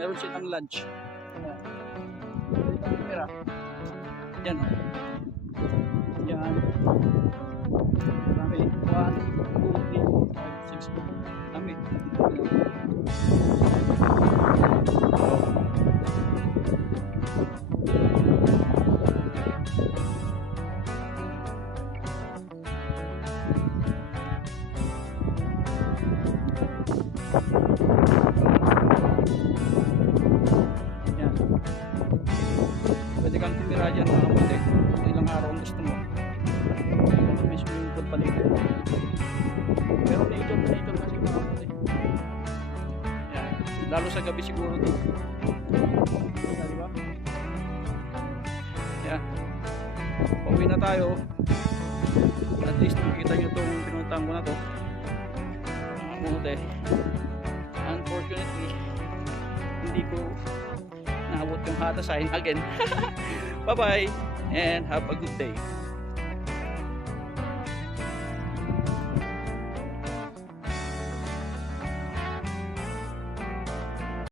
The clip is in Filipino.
Meron silang lunch. Ayan. Tira. Yan. Yan. Marami. 1, 2, 3, 4, 5, 6. Marami. Yan. Pwede kang tumira dyan mga kamote. Ilang araw ang gusto mo. Ano mismo yung pagpaligid. Pero nature kasi mga kamote. Yan. Lalo sa gabi siguro to. Diba? Yan. Pauwi na tayo. At least makikita nyo itong pinuntahan ko na to. Mga kamote. Unfortunately, hindi ko naabot yung hata sign again. Bye bye and have a good day.